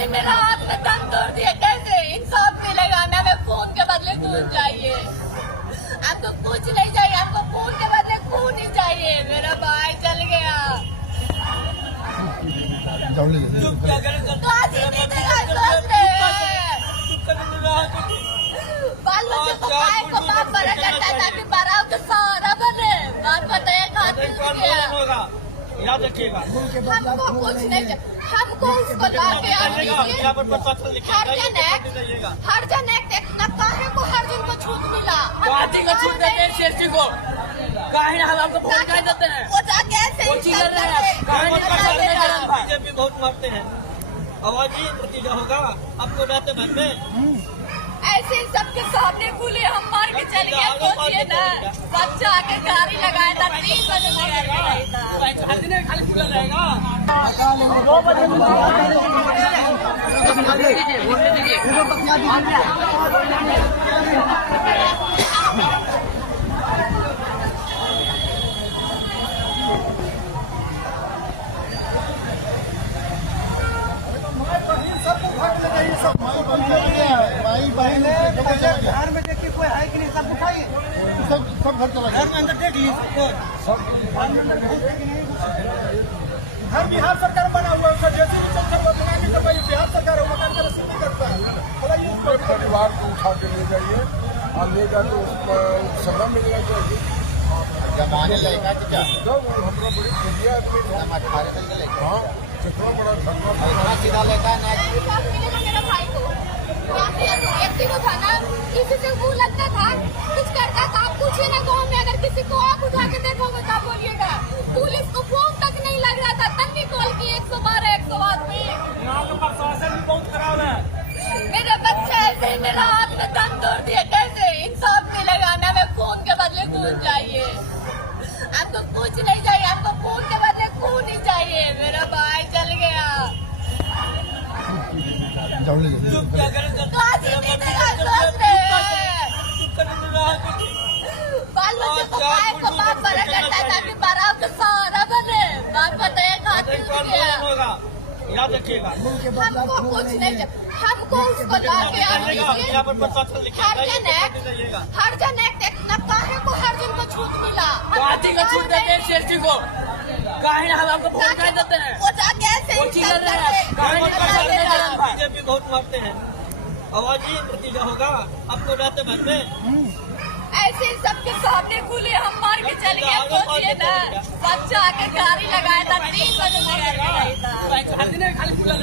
ऐसे ही मेरा हाथ में दम तोड़ दिया। कैसे इंसाफ मिलेगा? हमें खून के बदले खून चाहिए। हमको कुछ नहीं चाहिए, हमको खून के बदले खून ही चाहिए। मेरा भाई चल गया तो आजी नहीं देगा, सोच रहे हैं। बाल बच्चों को खाए को बाप बड़ा करता है ताकि बड़ा तो सारा बने। बात बताइए याद रखिएगा, हमको कुछ नहीं चाहिए। हमको उसको लाके हर जन एक देखना काहे को हर जन को छूट मिला। छूट देते हैं शेर जी को, काहे हम आपको फोन कर देते हैं। वो जाके ऐसे ही कर रहे हैं बीजेपी बहुत मारते हैं। आवाज ही नतीजा होगा आपको रहते भर में। ऐसे ही सबके सामने खुले हम मार के चल गए। सोचिए ना, बच्चा आके गाड़ी लगाया था 3 बजे से हर दिन खाली खुला रहेगा। 2 बजे घर में देखिए कोई है कि नहीं, सब उठाइए, सब घर चला घर में अंदर देख लीजिए सब घर बिहार सरकार बना हुआ है। जैसे भी चक्कर बनाने का भाई बिहार सरकार है, मकान का रसीद करता है। परिवार को उठा के ले जाइए और ले जाके उसको सजा मिलना चाहिए। जमाने लगेगा कि क्या जब हमारा बड़ी खुदिया आदमी था, हाँ कितना बड़ा धर्मा सीधा लेता है ना। मेरा भाई को एक दिन था ना, किसी से मुँह लगता था, कुछ करता था। आप पूछिए ना गाँव में, अगर किसी को आप उठा के देखोगे तो बोलिएगा। पुलिस को फोन तक नहीं लग रहा था, तब भी कॉल की 112 108 में। यहाँ का प्रशासन भी बहुत खराब है। मेरे बच्चे ऐसे ही मेरा हाथ में दम तोड़ दिया। कैसे इंसाफ मिलेगा? हमें खून के बदले खून चाहिए। हमको कुछ नहीं चाहिए, हमको खून के बदले खून ही चाहिए। मेरा भाई चल गया तो आजी नहीं देगा, सोच रहे हैं। बाल बच्चों को खाए को बाप बड़ा करता है ताकि बड़ा तो सारा बने। बात बताइए याद रखिएगा, हमको कुछ नहीं चाहिए। हमको उसको लाके हर जन एक देखना काहे को हर जन को छूट मिला। छूट देते हैं शेर जी को, काहे हम आपको फोन कर देते हैं। वो जाके ऐसे ही बीजेपी बहुत मारते हैं। आवाज ही नतीजा होगा आपको रहते भर में। ऐसे ही सबके सामने खुले हम मार के चल गए। सोचिए ना, बच्चा आके गाड़ी लगाया था 3 बजे से हर दिन खाली खुला